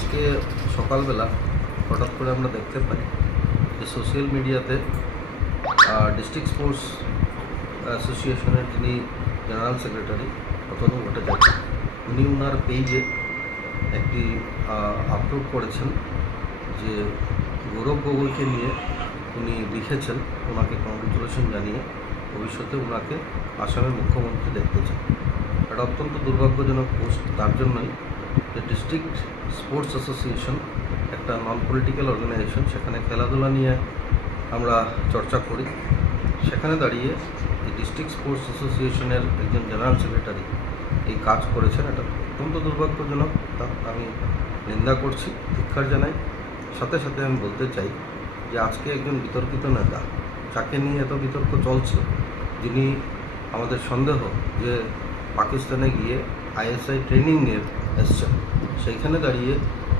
আজকে সকালবেলা হঠাৎ করে আমরা দেখতে পাই যে সোশ্যাল মিডিয়াতে ডিস্ট্রিক্ট স্পোর্টস অ্যাসোসিয়েশনের যিনি জেনারেল সেক্রেটারি, অতনু ভট্টাচার্য, উনি ওনার পেজে একটি আপলোড করেছেন যে গৌরব গগৈকে নিয়ে উনি লিখেছেন। ওনাকে কংগ্রেচুলেশন জানিয়ে ভবিষ্যতে ওনাকে আসামের মুখ্যমন্ত্রী দেখতে চান এটা অত্যন্ত দুর্ভাগ্যজনক পোস্ট তার জন্যই যে ডিস্ট্রিক্ট স্পোর্টস অ্যাসোসিয়েশন একটা নন পলিটিক্যাল অর্গানাইজেশন সেখানে খেলাধুলা নিয়ে আমরা চর্চা করি। সেখানে দাঁড়িয়ে এই ডিস্ট্রিক্ট স্পোর্টস অ্যাসোসিয়েশনের একজন জেনারেল সেক্রেটারি এই কাজ করেছেন। এটা অত্যন্ত দুর্ভাগ্যজনক, তা আমি নিন্দা করছি, ধিক্ষার জানাই। সাথে সাথে আমি বলতে চাই যে আজকে একজন বিতর্কিত নেতা, যাকে নিয়ে এত বিতর্ক চলছে, যিনি আমাদের সন্দেহ যে পাকিস্তানে গিয়ে আইএসআই ট্রেনিং নিয়ে এসছেন সেইখানে দাঁড়িয়ে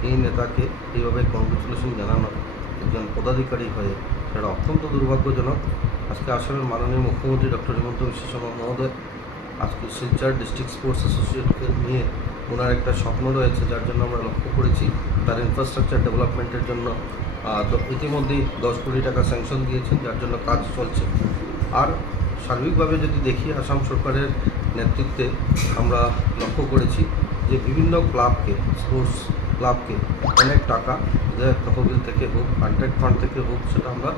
এই নেতাকে এইভাবে কংগ্রেচুলেশন জানানো একজন পদাধিকারী হয়ে সেটা অত্যন্ত দুর্ভাগ্যজনক। আজকে আসামের মাননীয় মুখ্যমন্ত্রী ডক্টর হিমন্ত বিশ্ব শর্মা মহোদয় আজকে শিলচর ডিস্ট্রিক্ট স্পোর্টস অ্যাসোসিয়েটকে নিয়ে ওনার একটা স্বপ্ন রয়েছে, যার জন্য আমরা লক্ষ্য করেছি। তার ইনফ্রাস্ট্রাকচার ডেভেলপমেন্টের জন্য ইতিমধ্যেই দশ কোটি টাকা স্যাংশন দিয়েছেন, যার জন্য কাজ চলছে। আর সার্বিকভাবে যদি দেখি, আসাম সরকারের নেতৃত্বে আমরা লক্ষ্য করেছি যে বিভিন্ন ক্লাবকে স্পোর্টস ক্লাবকে অনেক টাকা তহবিল থেকে হোক কন্ট্রাক্ট ফান্ড থেকে হোক, সেটা আমরা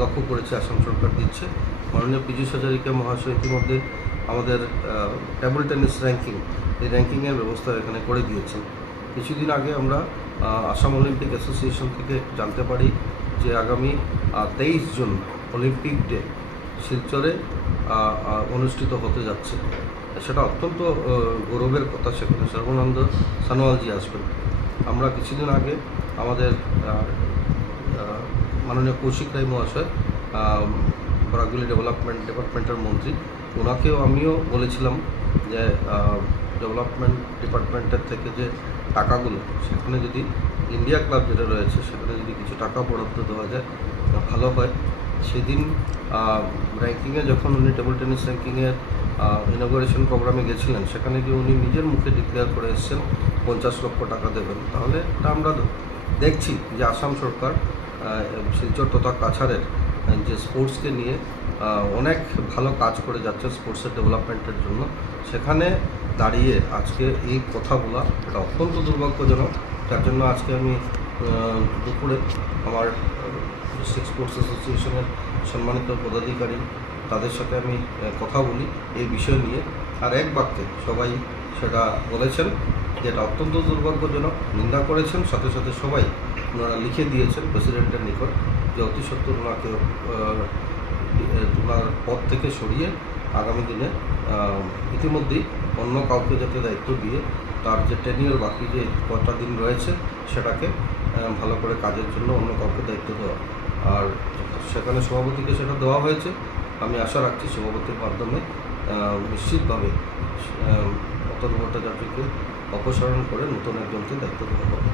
লক্ষ্য করেছি, আসাম সরকার দিচ্ছে। মাননীয় পীযুষ হাজারিকা মহাশয় ইতিমধ্যে আমাদের টেবল টেনিস র্যাঙ্কিং এই র্যাঙ্কিংয়ের ব্যবস্থা এখানে করে দিয়েছেন। কিছুদিন আগে আমরা আসাম অলিম্পিক অ্যাসোসিয়েশন থেকে জানতে পারি যে আগামী তেইশ জুন অলিম্পিক ডে শিলচরে অনুষ্ঠিত হতে যাচ্ছে। সেটা অত্যন্ত গৌরবের কথা সেখানে সর্বানন্দ সানোয়ালজি আসবেন। আমরা কিছুদিন আগে আমাদের মাননীয় কৌশিক রায় মহাশয় বরাগুলি ডেভেলপমেন্ট, ডিপার্টমেন্টের মন্ত্রী, ওনাকেও আমিও বলেছিলাম যে ডেভেলপমেন্ট ডিপার্টমেন্টের থেকে যে টাকাগুলো, সেখানে যদি ইন্ডিয়া ক্লাব যেটা রয়েছে, সেখানে যদি কিছু টাকা বরাদ্দ দেওয়া যায় ভালো হয়। সেদিন র্যাঙ্কিংয়ে যখন উনি টেবল টেনিস র্যাঙ্কিংয়ের ইনোগ্রেশন প্রোগ্রামে গেছিলেন, সেখানে গিয়ে উনি নিজের মুখে ডিক্লেয়ার করে এসেছেন, পঞ্চাশ লক্ষ টাকা দেবেন। তাহলে এটা আমরা দেখছি যে আসাম সরকার শিলচর তথা কাছাড়ের যে স্পোর্টসকে নিয়ে অনেক ভালো কাজ করে যাচ্ছে স্পোর্টসের ডেভেলপমেন্টের জন্য। সেখানে দাঁড়িয়ে আজকে এই কথা বলা এটা অত্যন্ত দুর্ভাগ্যজনক। যার জন্য আজকে আমি দুপুরে আমার ডিস্ট্রিক্ট স্পোর্টস অ্যাসোসিয়েশনের সম্মানিত পদাধিকারী, তাদের সাথে আমি কথা বলি এই বিষয় নিয়ে। আর এক বাক্যে সবাই সেটা বলেছেন যেটা অত্যন্ত দুর্ভাগ্যজনক, নিন্দা করেছেন, সাথে সাথে সবাই ওনারা লিখে দিয়েছেন প্রেসিডেন্টের নিকট যে অতি সত্তর ওনাকে ওনার পদ থেকে সরিয়ে আগামী দিনে ইতিমধ্যেই অন্য কাউকে যাতে দায়িত্ব দিয়ে তার যে টেনিয়র বাকি যে কটা দিন রয়েছে সেটাকে ভালো করে কাজের জন্য অন্য কাউকে দায়িত্ব দেওয়া। আর সেখানে সভাপতিকে সেটা দেওয়া হয়েছে। আমি আশা রাখছি সভাপতির মাধ্যমে নিশ্চিতভাবে অতর্ব ভট্টাচার্যকে অপসারণ করে নতুন একজনকে দায়িত্ব দেওয়া হবে।